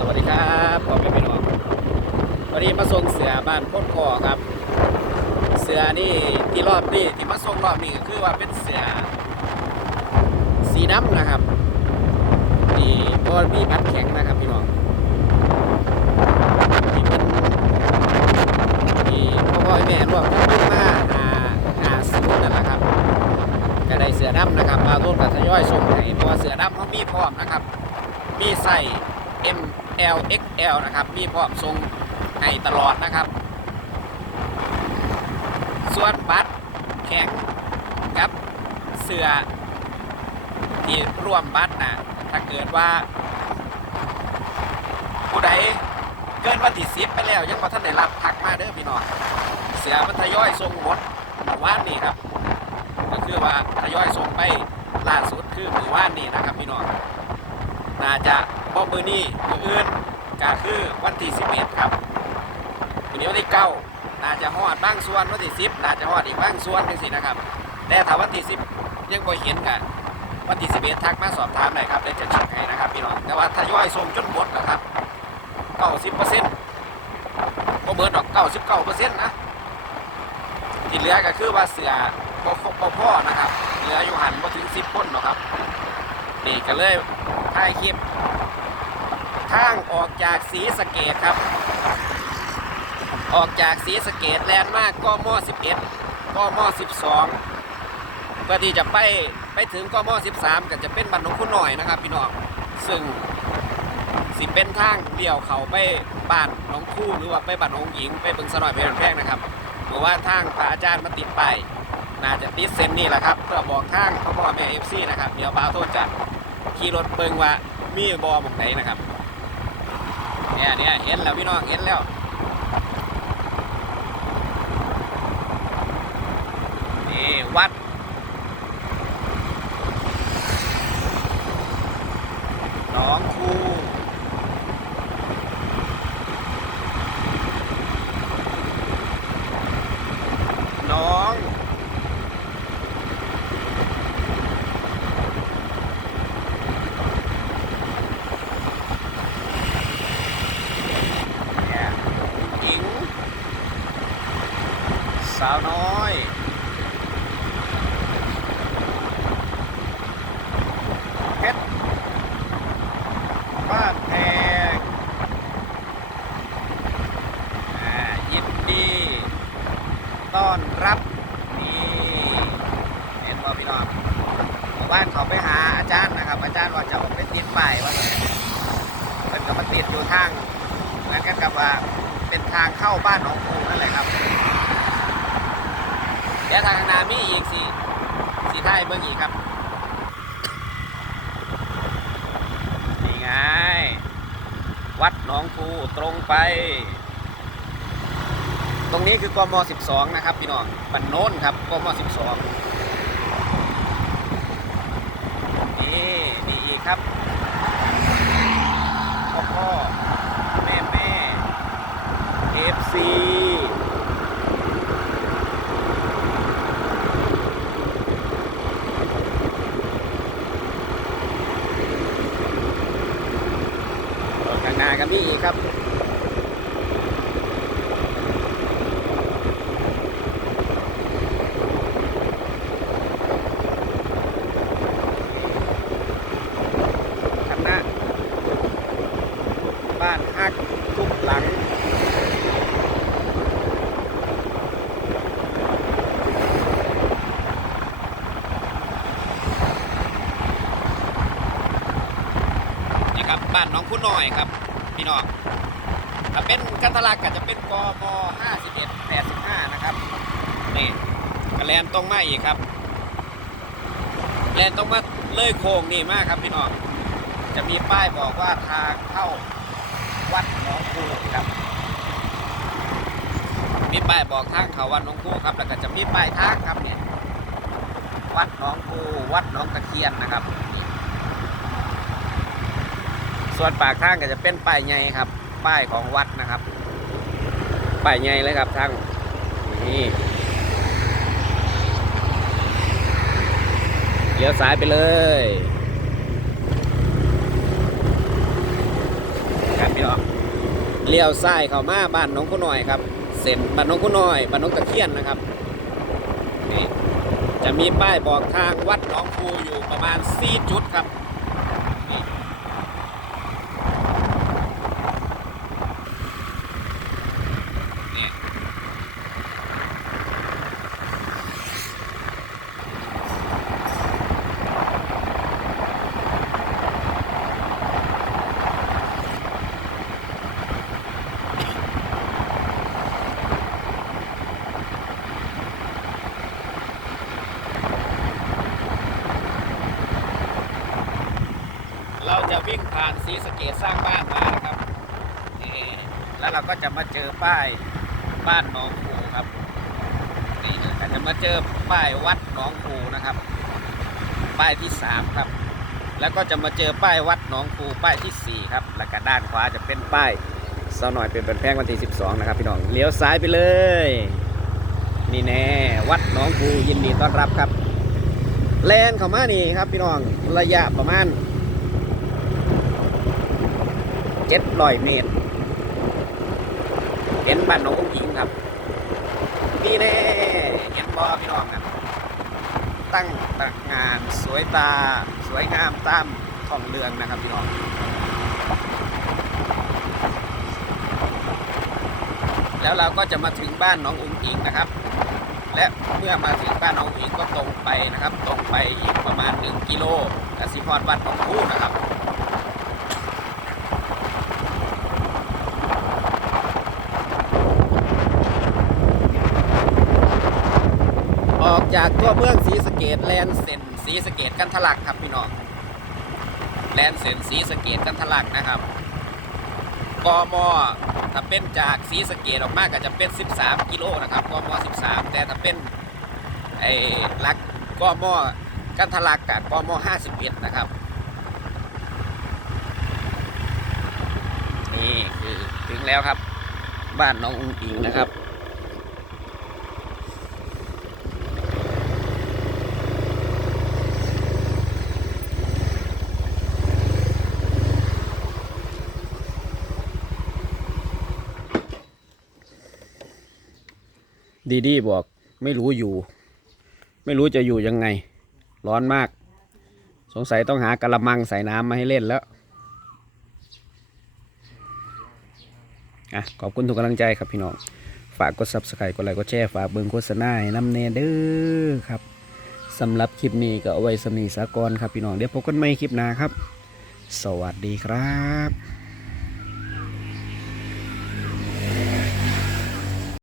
สวัสดีครับพ่อแม่พี่น้องวันนี้มาส่งเสือบ้านโคตรคอครับ เสือนี่ที่รอบนี่ที่มาส่งรอบนี้ก็คือว่าเป็นเสือสีน้ำนะครับนี่เพราะว่มีพัดแข็งนะครับพี่น้องที่เป็นที่พ่อพ่อแม่รวมทั้งลูกมาหาหาสูตรนั่นแหละครับก็ได้เสือดำนะครับมาร่วมกับทยอยส่งให้เพราะว่าเสือดำเขามีพร้อมนะครับ มีใส่ M L X L นะครับ มีพร้อมทรงให้ตลอดนะครับ ส่วนบัตรแข็งกับเสือที่ร่วมบัตรนะถ้าเกิดว่า ผู้ใดเกินวันที่สิบไปแล้ว ยังบ่ท่านได้รับทักมาเด้อพี่น้องเสือมันทยอยส่งหมดเมื่านนี้ครับ ก็คือว่าทยอยส่งไปล่าสุดคือเมื่อวานนี้นะครับพี่น้องน่าจะ บ่มือนี้มืออื่นก็คือวันที่11ครับวันนี้วันที่9น่าจะฮอดบ้างส่วนวันที่10น่าจะฮอดอีกบ้างส่วนจังซี่นะครับ แต่ถ้าวันที่10ยังบ่เห็นกันวันที่11ทักมาสอบถามหน่อยครับเดี๋ยวจะเช็คให้นะครับพี่น้องแต่ว่าทยอยส่งจนหมดนะครับ90%บ่เบิดดอก99%นะที่เหลือก็คือว่าเสือบ่ครบบ่พอนะครับเหลืออยู่หันบ่ถึง10คนหรอกครับนี่ก็เลยถ่ายคลิป ทางออกจากสีสเกตครับ ออกจากสีสเกตแลนด์มากก็มอ11ก็มอ12เพื่อที่จะไปไปถึงก็มอ13 ก็จะเป็นบันหนองคุณหน่อยนะครับพี่น้องซึ่งสิเป็นทางเดี่ยวเขาไปบ้านน้องคู่หรือว่าไปบ้านน้องหญิงไปเบิ่งสนอยไปแพงนะครับหรือว่าทางพระอาจารย์มาติดไปน่าจะติดเส้นนี่แหละครับเพื่อบอกทางพ่อพ่อแม่เอฟซีนะครับเดี๋ยวบ่าวโทษจะขี่รถเบิงว่ามีบอหมองไหนนะครับ เนี่ยเห็นแล้วพี่น้องเห็นแล้วนี่วัด หน้องคูน้อง เนี่ยหญิง สาวน้อยเพชรบ้านแพงอ่ายินดีต้อนรับนี่เห็นบ่พี่น้องหมู่บ้านเขาไปหาอาจารย์นะครับ อาจารย์ว่าจะออกไปติดป้ายว่าเลยเป็นก็มาติดอยู่ทางเหมือนกันกับว่าเป็นทางเข้าบ้านหนองคูนั่นแหละครับ เดี๋ยวทางข้างหนามีอีกสี่สี่ท่ายเบื้องอีกครับนี่ไง วัดหนองคูตรงไป ตรงนี้คือกม 12 นะครับพี่น้องบันโน้นครับกม 12 นี่มีอีกครับพ่อพ่อแม่แม่ FC รถข้างหน้าก็มีอีกครับ คณะบ้านฮักทุก หลังนี่ครับบ้านน้องผู้น้อยครับ พี่น้องถ้าเป็นกันตลาดก็จะเป็นกม51 85 นะครับนี่กระแลนตรงมาอีกครับแลนตรงมาเลื่อยโค้งนี่มากครับพี่น้องจะมีป้ายบอกว่าทางเข้า วัดหนองคูครับ มีป้ายบอกทางเขาวัดหนองคูครับ แล้วก็จะมีป้ายทางครับเนี่ยวัดหนองคูวัดหนองตะเคียนนะครับ ส่วนปากทางก็จะเป็นป้ายใหญ่ครับ ป้ายของวัดนะครับป้ายใหญ่เลยครับทางนี่เลี้ยวซ้ายไปเลย ครับเลี้ยวซ้ายเข้ามาบ้านน้องกุน้อยครับเส้นบ้านน้องกุน้อยบ้านน้องตะเคียนนะครับนี่จะมีป้ายบอกทางวัดหนองคูอยู่ประมาณ4จุดครับ วิ่งผ่านสีสเกตสร้างบ้านมานะครับนี่แล้วเราก็จะมาเจอป้ายบ้านหนองคูครับนี่ก็จะมาเจอป้ายวัดหนองคูนะครับ ป้ายที่สามครับ แล้วก็จะมาเจอป้ายวัดหนองคูป้ายที่สี่ครับ แล้วก็ด้านขวาจะเป็นป้ายเสาหน่อยเป็นเป็นแพงวันที่12นะครับพี่น้องเลี้ยวซ้ายไปเลยนี่แน่วัดหนองคูยินดีต้อนรับครับแลนเข้ามานี่ครับพี่น้องระยะประมาณ เจ็ดร้อยเมตร เห็นบ้านหนองกุ้งยิงครับนี่แน่เห็นบอพี่น้องครับตั้งตระงานสวยตา สวยงามตามท้องเรืองนะครับพี่น้องแล้วเราก็จะมาถึงบ้านน้องอุ้งอิงนะครับ และเมื่อมาถึงบ้านน้องอุ้งอิงก็ตรงไปนะครับ ตรงไปอีกประมาณ 1 กิโลกสิพรวัดหนองคู่นะครับ ออก จากตัวเมืองศรีสะเกดแลนเซนศรีสะเกดกันทลักครับพี่น้องแลนเซนศรีสะเกดกันทลักนะครับกมถ้าเป็นจากศรีสะเกดออกมาก็จะเป็น 13 กิโลนะครับกม13 แต่ถ้าเป็นไอ้ลักกมกันทลักกับกม51นะครับนี่คือถึงแล้วครับ บ้านน้องอุ้งอิงนะครับ ดีดีบอก ไม่รู้อยู่ ไม่รู้จะอยู่ยังไง ร้อนมาก สงสัยต้องหากระมังใส่น้ำมาให้เล่นแล้วอะขอบคุณทุกกำลังใจครับพี่น้อง ฝากกด subscribe กดไลค์กดแชร์ฝากเบิ่งโฆษณาให้น้ำเนเด้อครับสำหรับคลิปนี้ก็เอาไว้สำนีสากรครับพี่น้องเดี๋ยวพบกันใหม่คลิปหน้าครับ สวัสดีครับ